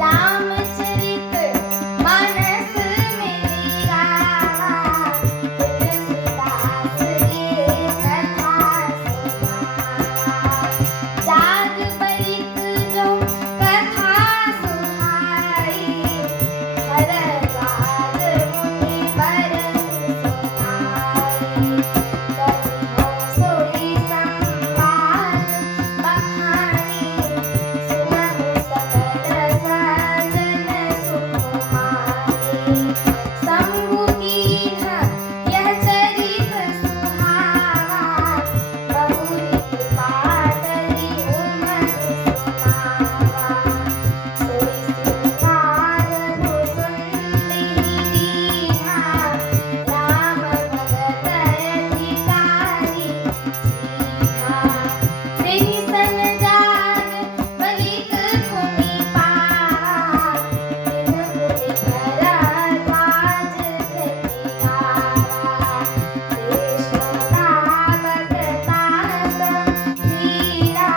रामचरित मानस में गावा, तुलसीदास ये कथा सुनावा। जाग बलिक जो कथा सुहाई, भरद्वाज मुनि बरन सुनाई। कहियो सोई संवाद बखानी, सुनहु सकल सज्जन सुकुमारी। शंभु कीन्ह यह चरित सुहावा, बहुरी कृपा करी उमन सुनावा। सोई सिंगार भुसुंडी दीन्हा, राम भगत अधिकारी चीन्हा। तेहि सन जाग बलिक भूमि पावा, तिन्ह मुनि भरद्वाज प्रति गावा। देश कावत ताप धीरा,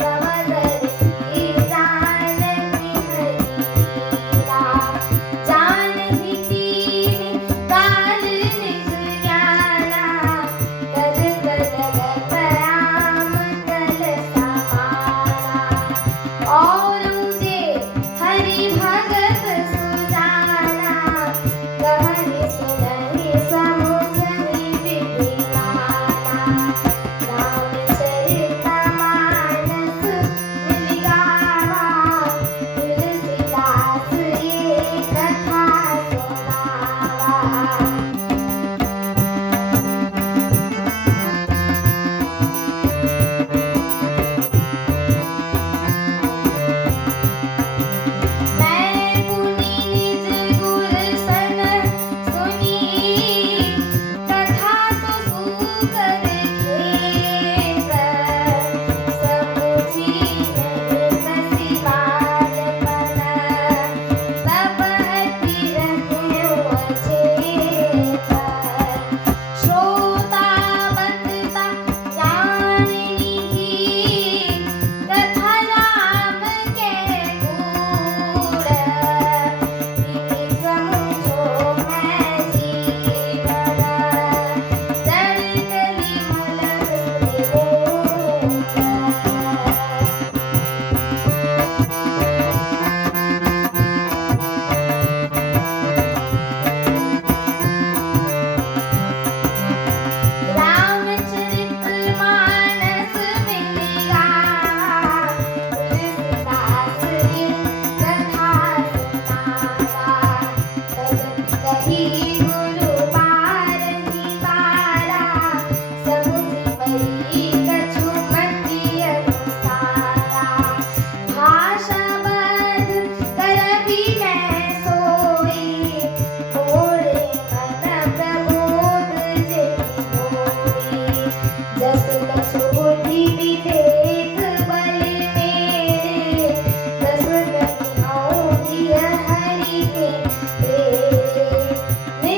समदर सी जानकी हरीरा। जानहि तीन काल निज ज्ञाना, कर कलगत आम कल समाना। औरु जे हरि भगत सुजाना, कहहि सुनहि समुझहि विधि नाना। रामचरित मानस मिलि गावा, तुलसीदास ये कथा सुनावा। मैं पुनि निज गुर सन सुनी, कथा तो सुकर खेत। समुझी नहीं कसी बालपन, तब अति रहियो अचेत। श्रोता बंधता ज्ञान निधि, कथा राम के गुण। तिनि समुझो मैं जीवन, जड़ गली मलक त्रिभुवन। रामचरित मानस मिलि गावा, तुलसीदास ये कथा सुनावा। तदपि कही गुरु बारहि बारा, समुझि परि कछु मति अनुसारा। भाषा बद्ध करबि मैं सोई, मोरे मन प्रमोद जेहि होई। जस कछु बुद्धि विवेक बल मेरे, तस कहिहउँ जिय हरि के प्रेरे।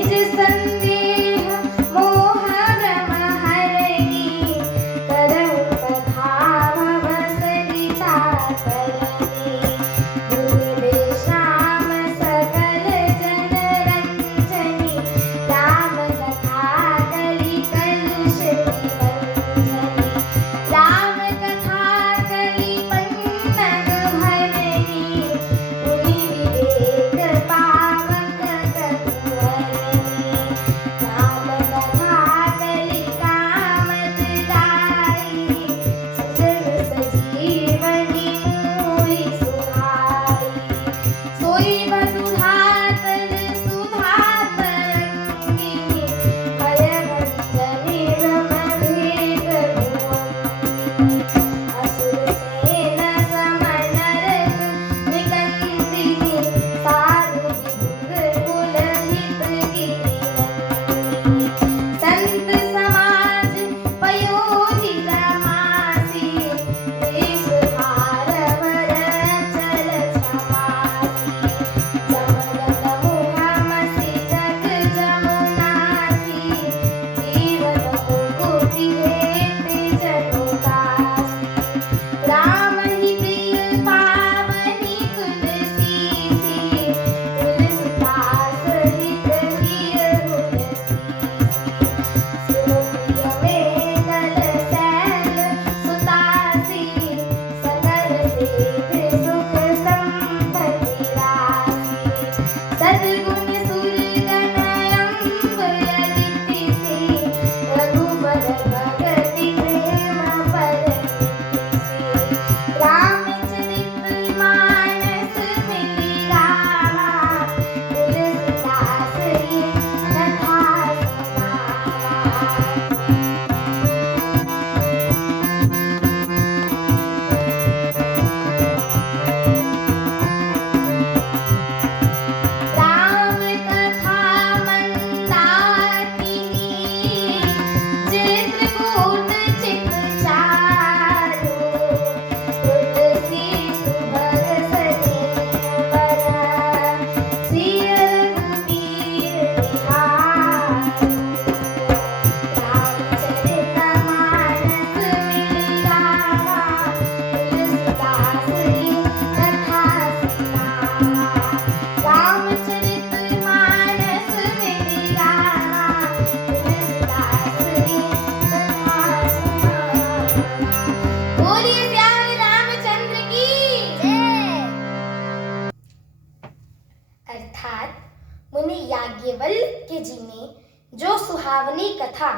के जी ने जो सुहावनी कथा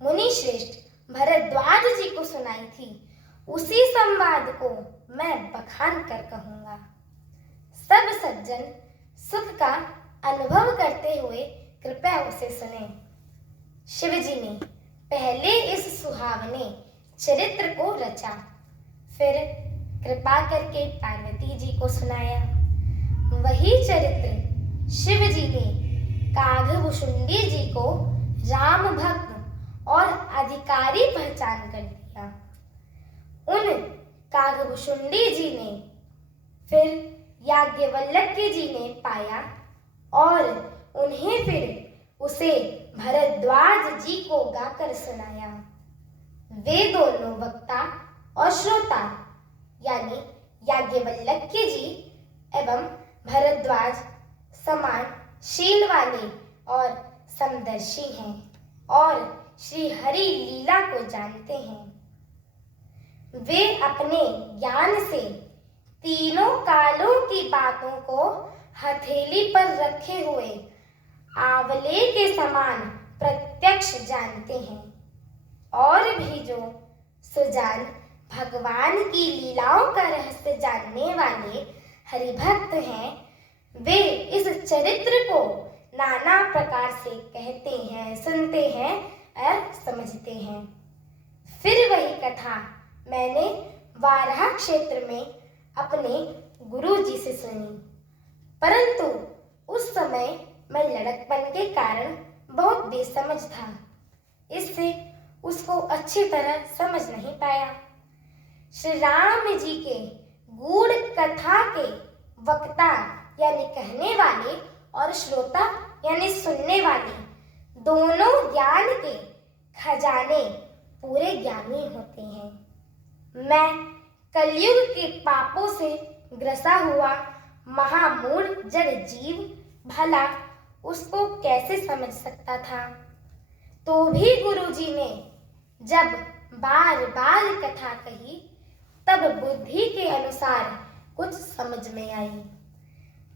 मुनि श्रेष्ठ भरद्वाज जी को सुनाई थी, उसी संवाद को मैं बखान कर कहूंगा। सब सज्जन सुख का अनुभव करते हुए कृपया उसे सुने। शिव जी ने पहले इस सुहावने चरित्र को रचा, फिर कृपा करके पार्वती जी को सुनाया। वही चरित्र शिव जी ने काघभुशुंडी जी को राम भक्त और अधिकारी पहचान कर दिया। उन काघभुशुंडी जी ने फिर याज्ञवल्क्य जी ने पाया और उन्हें फिर उसे भरद्वाज जी को गाकर सुनाया। वे दोनों वक्ता और श्रोता यानी याज्ञवल्क्य जी एवं भरद्वाज समान शील वाले और समदर्शी हैं और श्री हरि लीला को जानते हैं। वे अपने ज्ञान से तीनों कालों की बातों को हथेली पर रखे हुए आंवले के समान प्रत्यक्ष जानते हैं और भी जो सुजान भगवान की लीलाओं का रहस्य जानने वाले हरिभक्त हैं, वे इस चरित्र को नाना प्रकार से कहते हैं, सुनते हैं और समझते हैं। फिर वही कथा मैंने वाराह क्षेत्र में अपने गुरु जी से सुनी, परंतु उस समय मैं लड़कपन के कारण बहुत बेसमझ था, इससे उसको अच्छी तरह समझ नहीं पाया। श्री राम जी के गूढ़ कथा के वक्ता यानी कहने वाले और श्रोता यानी सुनने वाले दोनों ज्ञान के खजाने पूरे ज्ञानी होते हैं। मैं कलयुग के पापों से ग्रसा हुआ महामूढ़ जड़ जीव भला उसको कैसे समझ सकता था। तो भी गुरुजी ने जब बार बार कथा कही तब बुद्धि के अनुसार कुछ समझ में आई।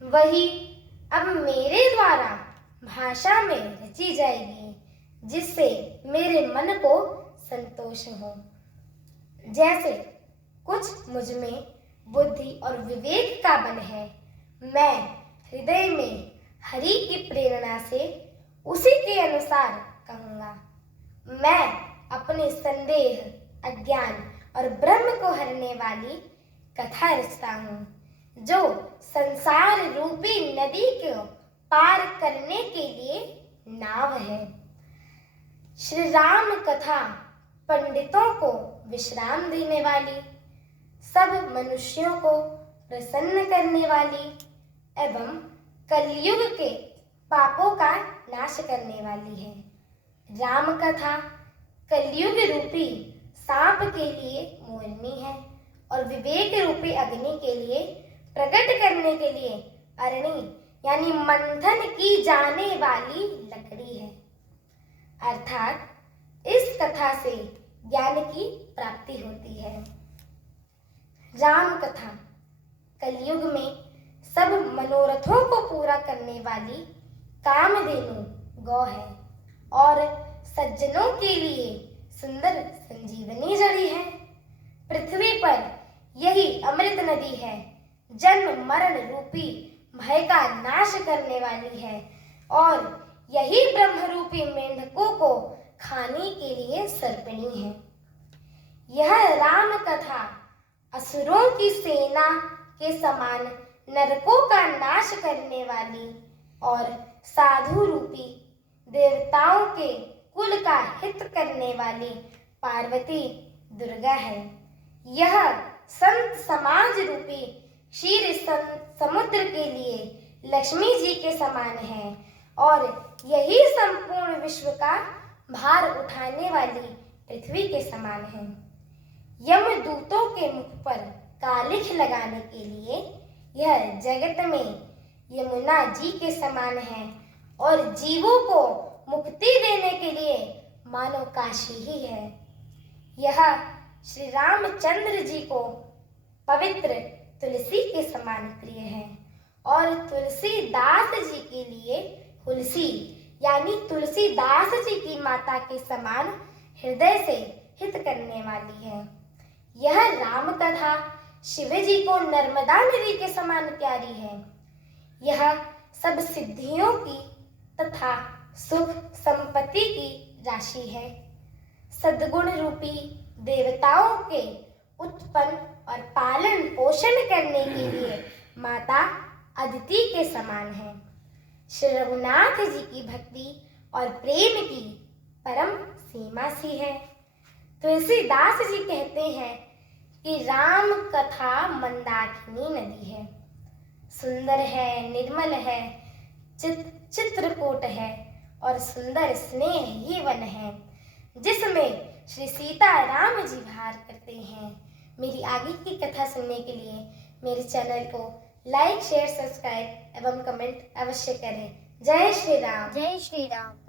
वही अब मेरे द्वारा भाषा में रची जाएगी, जिससे मेरे मन को संतोष हो। जैसे कुछ मुझ में बुद्धि और विवेक का बल है, मैं हृदय में हरि की प्रेरणा से उसी के अनुसार कहूँगा। मैं अपने संदेह, अज्ञान और ब्रह्म को हरने वाली कथा रचता हूँ, जो संसार रूपी नदी को पार करने के लिए नाव है। श्री राम कथा पंडितों को विश्राम देने वाली, सब मनुष्यों को प्रसन्न करने वाली एवं कलयुग के पापों का नाश करने वाली है। राम कथा कलयुग रूपी सांप के लिए मोरनी है और विवेक रूपी अग्नि के लिए प्रकट करने के लिए अरणी यानी मंथन की जाने वाली लकड़ी है। अर्थात इस कथा से ज्ञान की प्राप्ति होती है। राम कथा कलयुग में सब मनोरथों को पूरा करने वाली कामधेनु गौ है और सज्जनों के लिए सुंदर संजीवनी जड़ी है। पृथ्वी पर यही अमृत नदी है, जन्म मरण रूपी भय का नाश करने वाली है और यही ब्रह्म रूपी मेंढकों को खाने के लिए सर्पिणी है। यह राम कथा असुरों की सेना के समान नरकों का नाश करने वाली और साधु रूपी देवताओं के कुल का हित करने वाली पार्वती दुर्गा है। यह संत समाज रूपी क्षीर समुद्र के लिए लक्ष्मी जी के समान है और यही संपूर्ण विश्व का भार उठाने वाली पृथ्वी के समान है। यमदूतों के मुख पर कालिख लगाने के लिए यह जगत में यमुना जी के समान है और जीवों को मुक्ति देने के लिए मानो काशी ही है। यह श्री रामचंद्र जी को पवित्र तुलसी के समान प्रिय है और तुलसीदास जी के लिए तुलसी यानी तुलसीदास जी की माता के समान हृदय से हित करने वाली है। यह राम कथा शिव जी को नर्मदा नदी के समान प्यारी है। यह सब सिद्धियों की तथा सुख संपत्ति की राशि है। सद्गुण रूपी देवताओं के उत्पन्न और पालन पोषण करने के लिए माता अदिति के समान है। श्री रघुनाथ जी की भक्ति और प्रेम की परम सीमा सी है। तुलसीदास जी कहते हैं कि राम कथा मंदाकिनी नदी है, सुंदर है, निर्मल है, चित्रकूट है और सुंदर स्नेह ही वन है, जिसमें श्री सीता राम जी विहार करते हैं। मेरी आगे की कथा सुनने के लिए मेरे चैनल को लाइक, शेयर, सब्सक्राइब एवं कमेंट अवश्य करें। जय श्री राम। जय श्री राम।